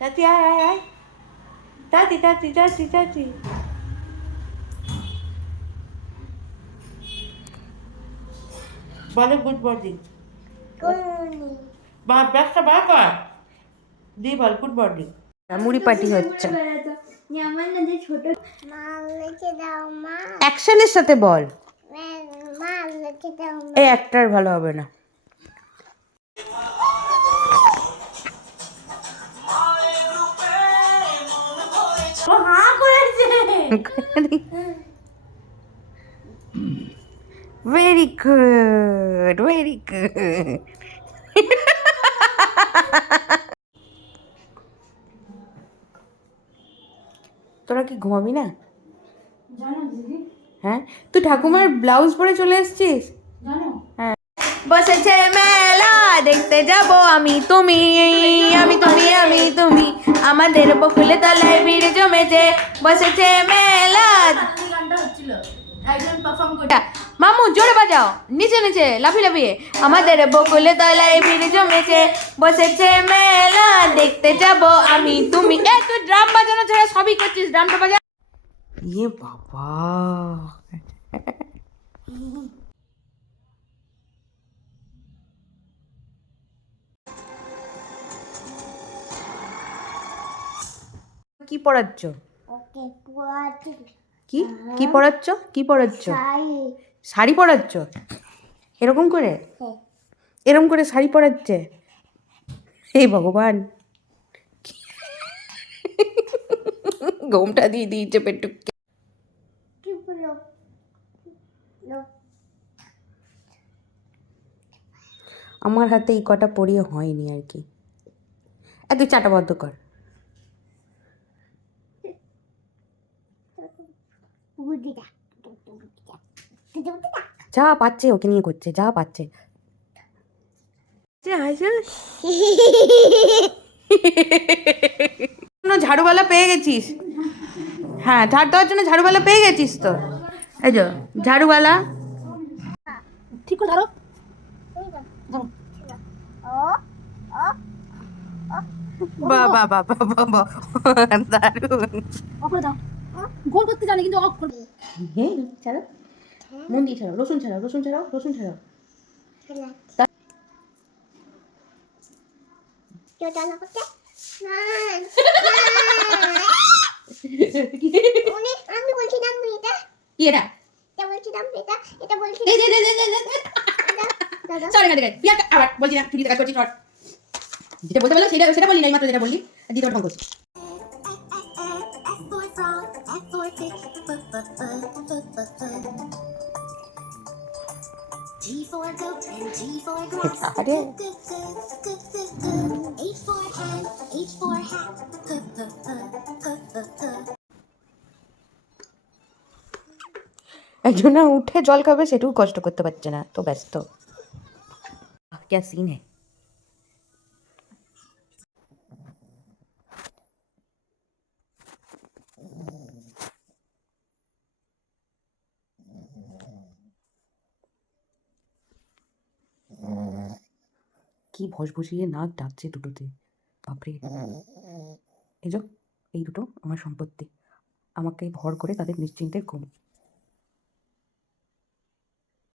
তাতি আয় আয় আয়, তাতি তাতি তাতি তাতি। বলো গুড মর্নিং। ব্যাগটা বার কর, দিয়ে বল গুড মর্নিং। মুড়ি পার্টি হচ্ছে। অ্যাকশনের সাথে বল, এই একটার ভালো হবে না। Very good, very good. তোরা কি ঘুমাবি না? হ্যাঁ, তুই ঠাকুমার ব্লাউজ পরে চলে এসেছিস। হ্যাঁ, বসেছে মেলা দেখতে যাব আমি তুমি, আমি তুমি আমি তুমি, আমাদের বকুলে তলায় ভিড় জমেছে, বসেছে মেলা। মামু জোরে বাজাও, নিচে নিচে লাফিয়ে লাফিয়ে, আমাদের বকুলে তলায় ভিড় জমেছে, বসেছে মেলা দেখতে যাব আমি তুমি। এ তুই ড্রাম বাজানো ছাড়া সবই করছিস, ড্রামটা বাজা। ইয়ে বাবা, কি পড়াচ্ছ? কি কি পড়াচ্ছ? কি পড়াচ্ছ? শাড়ি পড়াচ্ছ? এরকম করে, এরকম করে শাড়ি পরাচ্ছে? হে ভগবান, ঘুমটা দিয়ে দিয়েছে পেটুককে। আমার হাতে এই কটা পরিয়ে হয়নি আর কি। তুই চাটা বদ্ধ কর। যা পাচ্ছে ওকে নিয়ে করছে, যা পাচ্ছে। ঝাড়ুওয়ালা পেয়ে গেছিস? হ্যাঁ, ঝাড় দেওয়ার জন্য ঝাড়ুওয়ালা পেয়ে গেছিস তো। এই যে ঝাড়ুওয়ালা, ঠিক করে ধরো। বাবা বাবা বাবা, দারুণ। গোল করতে জানি কিন্তু অফ করবে। হ্যাঁ, ছাড়ো, মন দিয়ে ছাড়ো, রসুন ছাড়াও, রসুন ছাড়াও, রসুন ছাড়াও। আমি বলছিলাম এটা কি, এটা বলছিলাম এটা বলছি। দে দে দে দে দে সরি গাড়ি গাড়ি পিয়া আবার বলছি না, তুই কাজ করছিস। শর্ট যেটা বলতে বললাম সেটা সেটা বলি না, মাত্র যেটা বললি দিতে ওটা করছিস। G for goat and G for grass. H for hen, H for hat. একজনা উঠে জল খাবে, সেটুকু কষ্ট করতে পারছে না, তো ব্যস্ত। क्या सीन है। কি ভসভসিয়ে নাক ডাকছে দুটোতে, বাপরে। এই যে এই দুটো আমার সম্পত্তি, আমাকে ভর করে তাদের নিশ্চিন্তের ঘুম।